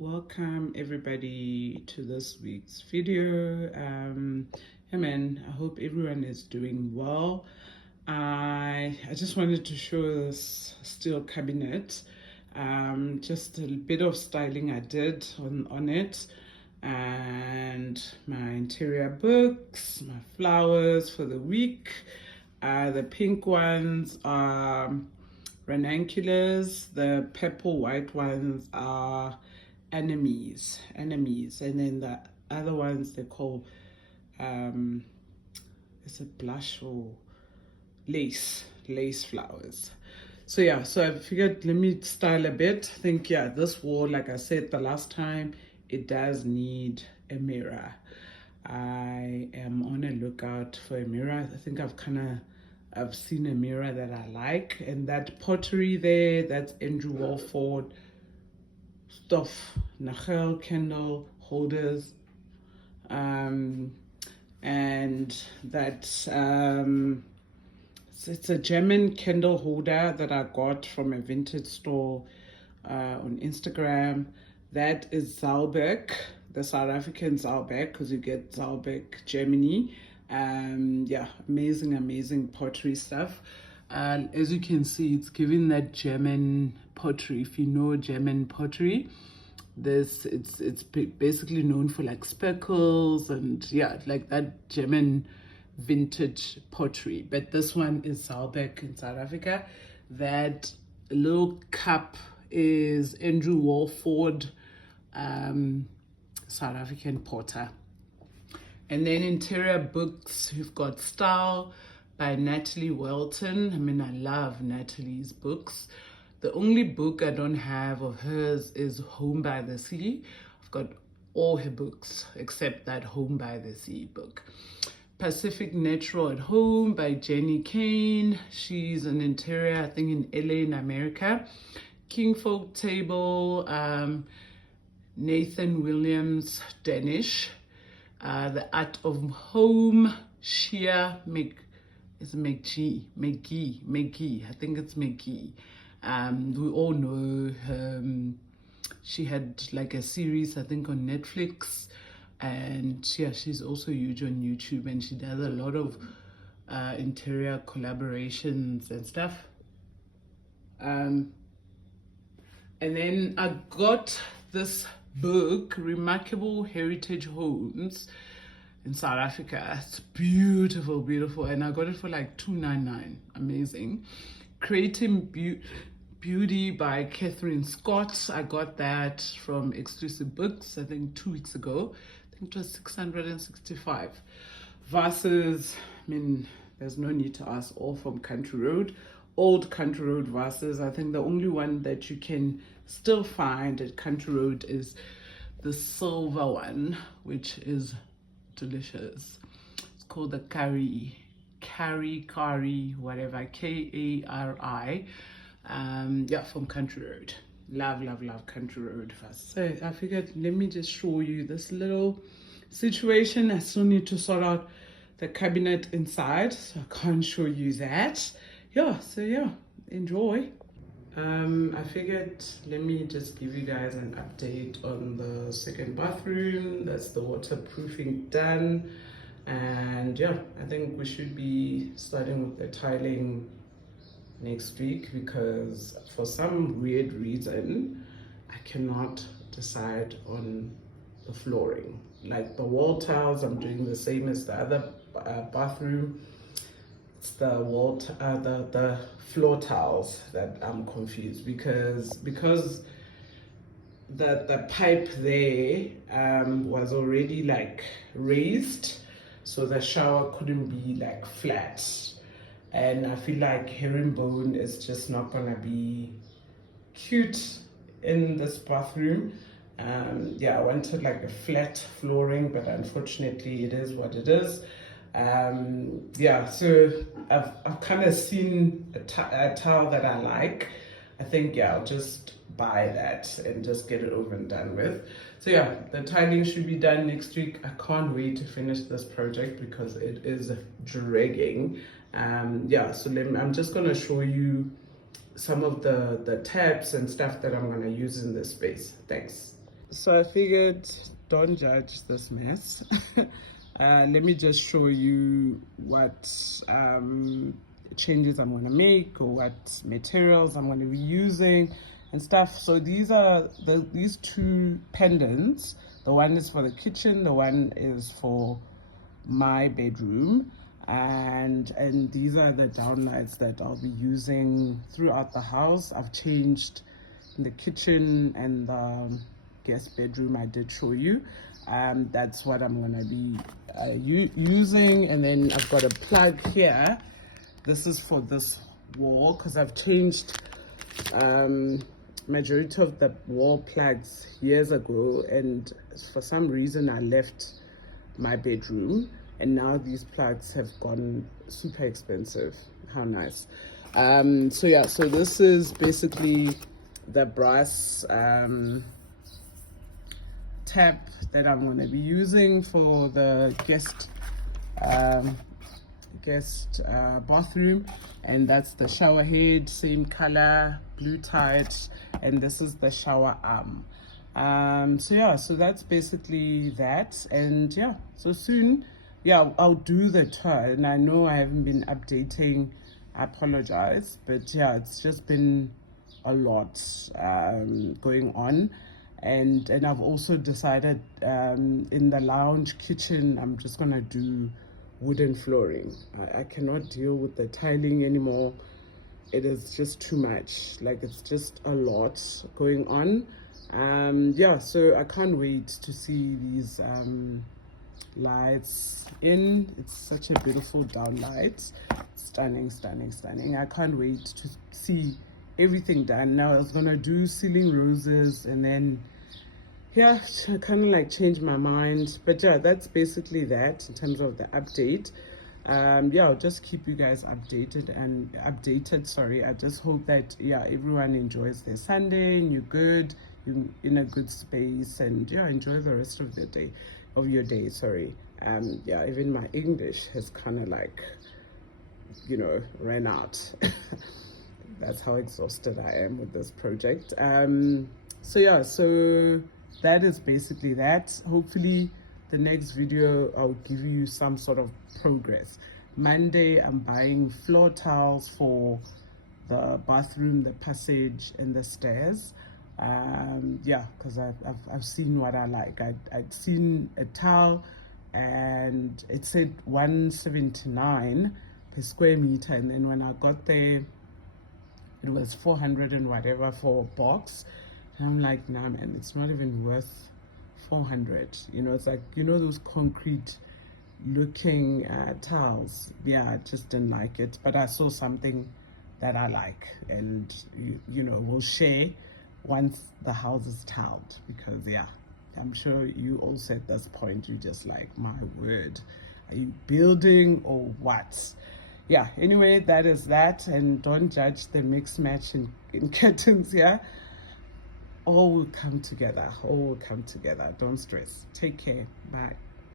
Welcome everybody to this week's video. Hey man, I hope everyone is doing well. I just wanted to show this steel cabinet. Just a bit of styling I did on it, and my interior books, my flowers for the week. The pink ones are ranunculus, the purple white ones are enemies, and then the other ones they call is it blush or lace flowers. So yeah, so I figured let me style a bit. I think yeah, this wall, like I said the last time, it does need a mirror. I am on a lookout for a mirror. I think I've seen a mirror that I like, and that pottery there, that's Andrew Walford stuff, Nagel candle holders, and that it's a German candle holder that I got from a vintage store on Instagram. That is Zalbeck, the South African Zalbeck, because you get Zalbeck Germany. Yeah, amazing pottery stuff. And as you can see, it's giving that German pottery. If you know German pottery, it's basically known for like speckles and yeah, like that German vintage pottery. But this one is Zalbeck in South Africa. That little cup is Andrew Walford, South African potter. And then interior books, you've got Style by Natalie Welton. I mean, I love Natalie's books. The only book I don't have of hers is Home by the Sea. I've got all her books except that Home by the Sea book. Pacific Natural at Home by Jenny Kane. She's an interior, I think, in LA in America. Kingfolk Table, Nathan Williams, Danish. The Art of Home, Shea McGee. I think it's McGee. We all know her. She had like a series, I think, on Netflix, and yeah, she's also huge on YouTube, and she does a lot of interior collaborations and stuff. And then I got this book, Remarkable Heritage Homes in South Africa. It's beautiful, and I got it for like $2.99. Amazing. Creating Beauty by Catherine Scott. I got that from Exclusive Books, I think 2 weeks ago. I think it was $665. Vases, I mean, there's no need to ask, all from Country Road. Old Country Road vases. I think the only one that you can still find at Country Road is the silver one, which is delicious. It's called the Kari, whatever, Kari. Yeah, from Country Road. Love Country Road vases. So I figured let me just show you this little situation. I still need to sort out the cabinet inside, so I can't show you that. Yeah, so yeah, enjoy. I figured let me just give you guys an update on the second bathroom. That's the waterproofing done, and yeah, I think we should be starting with the tiling next week, because for some weird reason I cannot decide on the flooring. Like the wall tiles, I'm doing the same as the other bathroom. It's the the floor tiles that I'm confused, because the pipe there was already like raised, so the shower couldn't be like flat, and I feel like herringbone is just not gonna be cute in this bathroom. Yeah, I wanted like a flat flooring, but unfortunately it is what it is. Yeah, so I've kind of seen a towel that I like. I think yeah, I'll just buy that and just get it over and done with. So yeah, the tiling should be done next week. I can't wait to finish this project because it is dragging. Yeah, so I'm just gonna show you some of the tabs and stuff that I'm gonna use in this space. Thanks. So I figured, don't judge this mess. Let me just show you what changes I'm going to make, or what materials I'm going to be using and stuff. So these are these two pendants. The one is for the kitchen, the one is for my bedroom, and these are the downlights that I'll be using throughout the house. I've changed in the kitchen and the guest bedroom. I did show you. That's what I'm gonna be using. And then I've got a plug here. This is for this wall because I've changed majority of the wall plugs years ago, and for some reason I left my bedroom, and now these plugs have gone super expensive. How nice. So yeah, so this is basically the brass tap that I'm going to be using for the guest bathroom, and that's the shower head, same color, blue tight, and this is the shower arm. So yeah, so that's basically that. And yeah, so soon, yeah, I'll do the tour. And I know I haven't been updating, I apologize, but yeah, it's just been a lot going on. And I've also decided in the lounge kitchen, I'm just gonna do wooden flooring. I cannot deal with the tiling anymore. It is just too much. Like, it's just a lot going on. Yeah, so I can't wait to see these lights in. It's such a beautiful downlight. Stunning, stunning, stunning. I can't wait to see everything done. Now I was gonna do ceiling roses, and then yeah, I kind of like changed my mind. But yeah, that's basically that in terms of the update. Yeah, I'll just keep you guys updated. Sorry, I just hope that yeah, everyone enjoys their Sunday and you're good, you're in a good space, and yeah, enjoy the rest of your day. Sorry. Yeah, even my English has kind of like, ran out. That's how exhausted I am with this project. So yeah, so that is basically that. Hopefully the next video I'll give you some sort of progress. Monday I'm buying floor tiles for the bathroom, the passage, and the stairs. Yeah, because I've seen what I like. I'd seen a tile and it said 179 per square meter, and then when I got there it was 400 and whatever for a box. And I'm like, nah man, it's not even worth 400. It's like, those concrete looking tiles. Yeah, I just didn't like it, but I saw something that I like, and we'll share once the house is tiled, because yeah, I'm sure you also at this point, you just like, my word, are you building or what? Yeah, anyway, that is that. And don't judge the mix match in curtains. Yeah, all will come together. Don't stress. Take care. Bye.